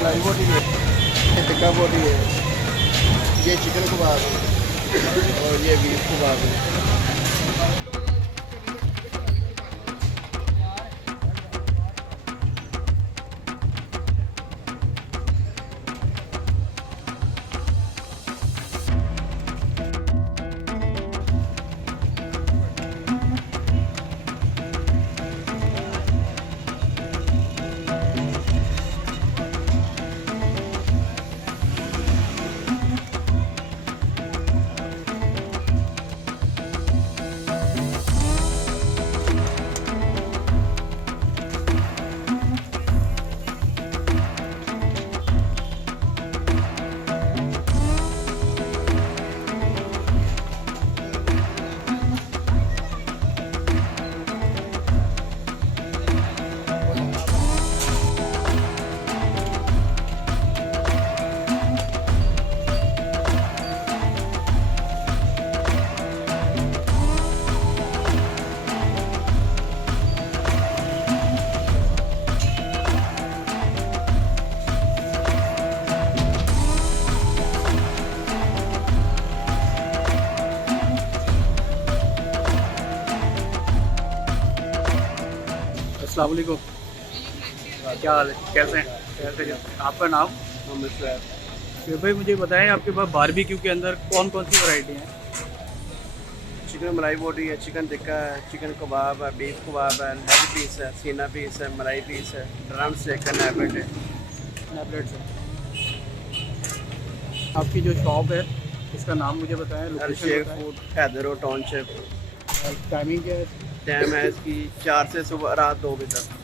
मलाई बोटी है, टिक्का बोटी है, ये चिकन कबाब है और ये बीफ कबाब है। अस्सलाम वालेकुम, क्या हाल है, कैसे हैं? कैसे हैं? आपका नाम? फिर भाई मुझे बताएं आपके पास बारबेक्यू के अंदर कौन कौन सी वैरायटी हैं? चिकन मलाई बोटी है, चिकन टिक्का है, चिकन कबाब है, बीफ कबाब है, लेग पीस है, सीना पीस है, मलाई पीस है, ड्रम स्टेक है, नैपलेट है। नैपलेट से आपकी जो शॉप है इसका नाम मुझे बताएं, Al Sheikh food, Haider road, township. Timing क्या है? टाइम है इसकी 4 से सुबह रात 2 बजे तक।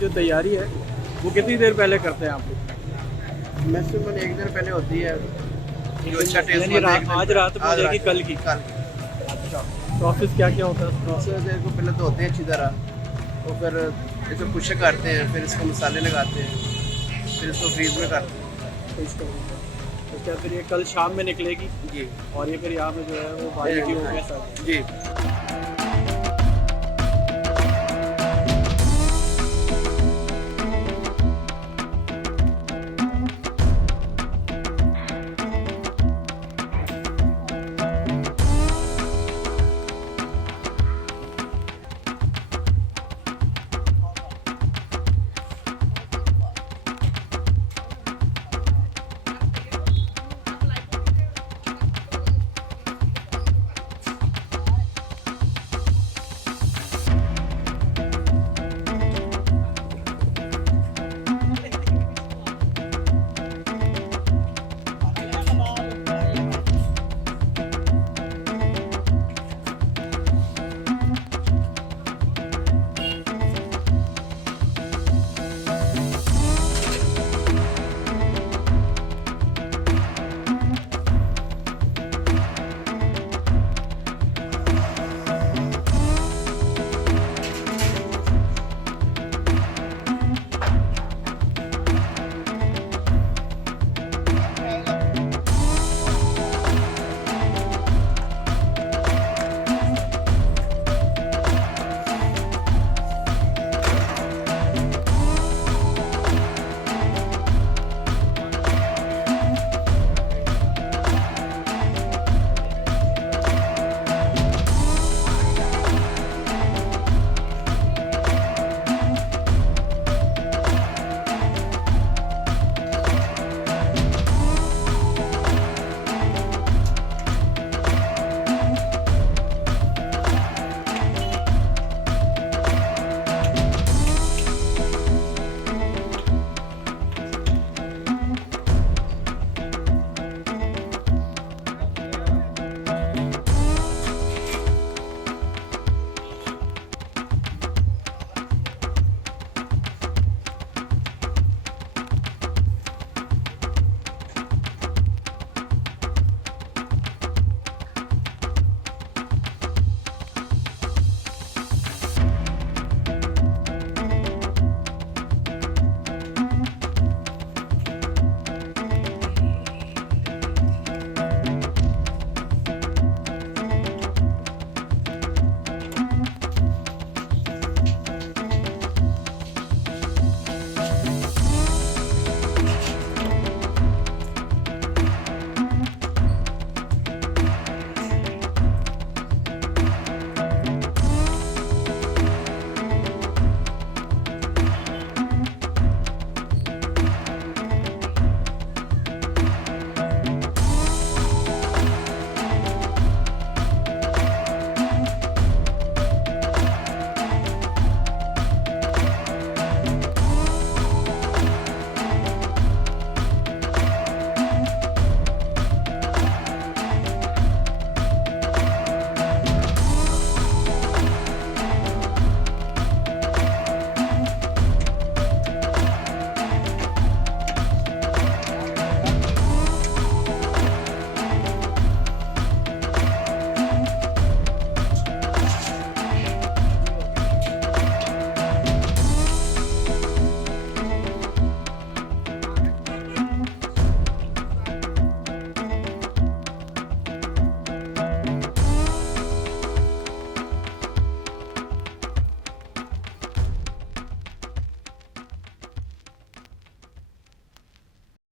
जो तैयारी है वो कितनी देर पहले करते हैं आप लोग? मैक्सिमम 1 दिन पहले होती है जो अच्छा टेस्ट यानी आज रात में हो जाएगी कल की? कल। अच्छा, प्रोसेस क्या क्या होता है? प्रोसेस इसको पहले धोते हैं अच्छी तरह, तो फिर इसको पुश करते हैं, फिर इसको मसाले लगाते हैं, फिर इसको फ्रीज में करते हैं। तो क्या फिर ये कल शाम में निकलेगी? जी। और ये फिर यहाँ पे जो है वो बारबेक्यू हो गया जी।